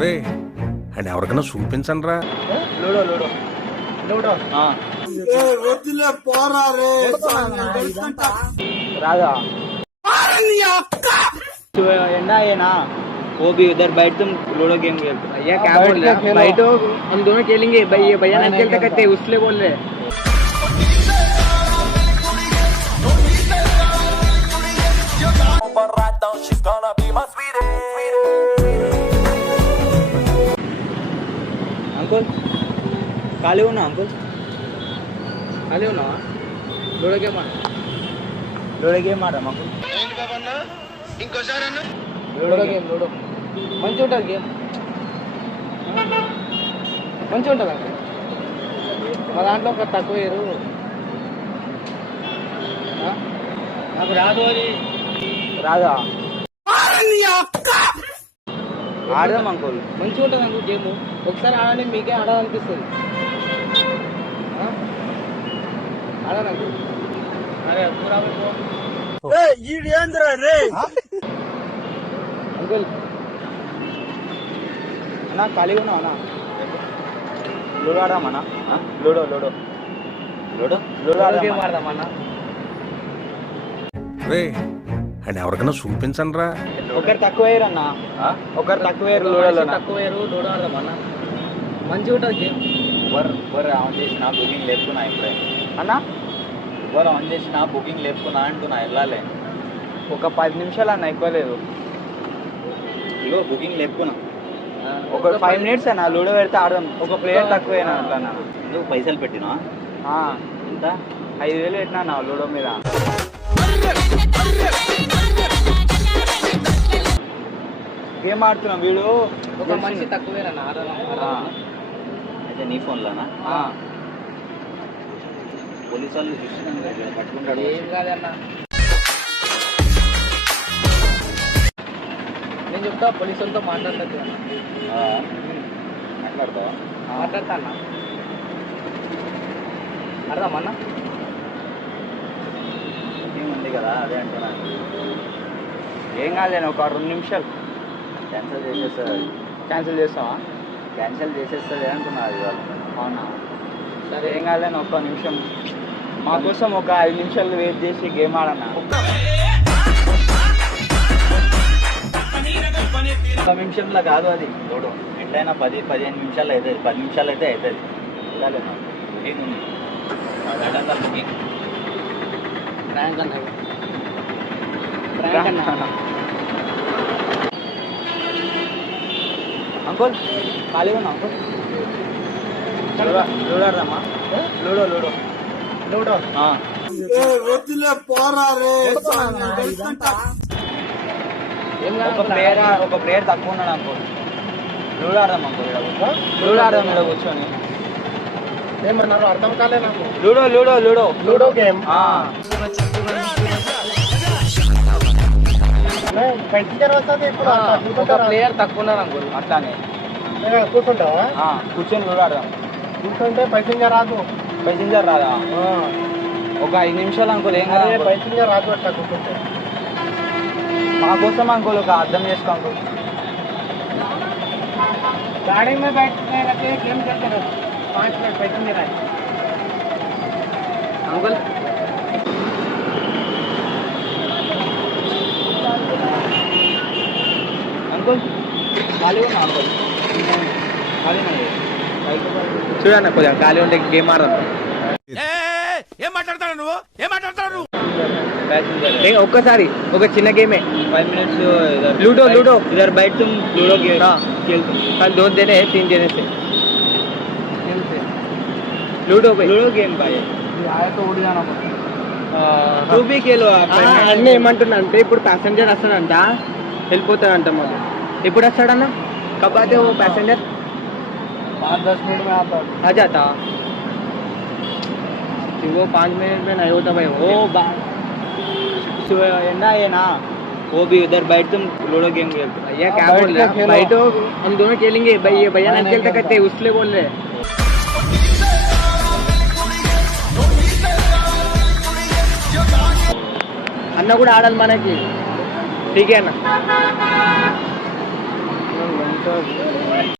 రే and ఎవరికైనా చూపించండి రా. లూడో లూడో లూడో राजा एंडा है ना वो भी उधर बैठ तुम लूडो गेम खेलते. भैया क्या बोल रहे हैं? बैठो हम दोनों खेलेंगे. भैया भैया नहीं खेलते कहते उसलिए बोल रहे. अंकुल खाली हो ना अंकुल खाली हो ना लूडो गेम लूडो गेम आड़म अंकुल లూడో గేమ్ లూడో మంచి ఉంటుంది గేమ్ మంచిగా ఉంటుంది అండి మా దాంట్లో ఒక తక్కువ వేరు నాకు రాదు అది రాదా ఆడదాం అంకుల్ మంచిగా ఉంటుంది అంకుల్ గేమ్ ఒకసారి ఆడండి మీకే ఆడాలనిపిస్తుంది ఆడాలి అంకుల్ అరే పూరా अंकुल अना खाली हो ना अना लूडो आड़म अना ludo ludo ludo ludo game ఆడదాం అన్న రే అండ్ ఎవరికైనా చూపించండి రా. ఒకరు తక్కువ వేయరు అన్న ఒకరు తక్కువ వేయరు లూడోలో తక్కువ వేరు లూడో ఆడదాం అన్న మంచిగా ఉంటుంది గేమ్ వర్ ఆన్ చేసిన బుకింగ్ లేపుకున్నా ఇప్పుడే అన్న వర్ ఆన్ చేసిన బుకింగ్ లేపుకున్నా అంటున్నా వెళ్ళాలి ఒక 10 నిమిషాలు అన్న ఎక్కువ లేదు ఇగో బుకింగ్ లేపుకున్నా ఒక 5 మినిట్స్ అన్న లూడో పెడితే ఆడదాం ఒక ప్లేయర్ తక్కువేనా అట్లా నువ్వు పైసలు పెట్టినా ఎంత 5,000 పెట్టినా నా లూడో మీద గేమ్ ఆడుతున్నాం వీడు ఒక మనిషి తక్కువేనా ఆడదాం అయితే నీ ఫోన్లోనా పోలీసు వాళ్ళు చూస్తున్నాను పట్టుకుంటాడు ఏం కాదన్న నేను చెప్తా పోలీసు వాళ్ళతో మాట్లాడతాను మాట్లాడతావా మాట్లాడతా అన్న అర్థమన్నా ఉంది కదా అదే అంటున్నా ఏం కాదు ఒక 2 నిమిషాలు క్యాన్సిల్ చేసేస్తుంది క్యాన్సిల్ చేస్తావా క్యాన్సిల్ చేసేస్తుంది అంటున్నా అది వాళ్ళు అవునా సరే ఏం కాదని 1 నిమిషం మా కోసం ఒక 5 నిమిషాలు వెయిట్ చేసి గేమ్ ఆడన్నా 1 నిమిషంలో కాదు అది చూడు ఎట్లయినా 10-15 నిమిషాలు అవుతుంది 10 నిమిషాలు అయితే అవుతుంది చూడాలేనా ఏముంది అదంతా బుకింగ్ ప్రాంక్ అన్న అంకుల్ ఖాళీగా ఉన్నా అంకుల్ లూడో ఆడదామా లూడో లూడో లూడో ఏం ఒక ప్లేయర్ తక్కువ ఉన్నాడు అంకుల్ లూడో ఆడదాం అంకుల్ లూడో ఆడదాం ఇక్కడ కూర్చొని ఏమన్నారు అర్థం కాలే నాకు ludo ludo ludo ludo game ఒక ప్లేయర్ తక్కువ ఉన్నారు అంకుల్ అట్లానే కూర్చుంటావా కూర్చొని లూడో ఆడదాం కూర్చుంటే పైసంగా రాదు ప్యాసింజర్ రాదా ఒక 5 నిమిషాలు అంకుల్ ఏం కాదు పైసంగా రాదు అట్లా కూర్చుంటే మా కోసం అంకుల్ ఒక అర్థం చేసుకో అంకుల్ गाड़ी में बैठते रहते गेम खेलते रहते 5 मिनट पैसे नहीं रहे अंकल అంకుల్ ఖాళీ ఉన్నా అంకుల్ ఖాళీ చూడండి కొద్దిగా ఖాళీ ఉంటే గేమ్ ఆడదాం ఏం మాట్లాడతాడు నువ్వు ఒక్కసారి ఒక చిన్న గేమే 5 मिनट्स लूडो लूडो इधर बैठ तुम लूडो गेम खेलते कल 2 देने हैं 3 देने से लूडो भाई लूडो गेम भाई आया तो उड़ जाना तू भी खेलो అన్నీ ఏమంటున్నా అంటే ఇప్పుడు ప్యాసింజర్ వస్తాడంట వెళ్ళిపోతాడంట మాకు ఎప్పుడు వస్తాడన్న కబ్ ఆతే ఓ ప్యాసింజర్ 5-10 मिनट में आता आ जाता वो 5 मिनट में नहीं होता भाई वो एंडा है ना वो भी उधर बैठ तुम लूडो गेम खेलते भैया क्या बोल रहे हैं? बैठो हम दोनों खेलेंगे भैया भैया नहीं खेलते कहते उसलिए बोल रहे అన్న కూడా ఆడాలి మనకి ठीक है ना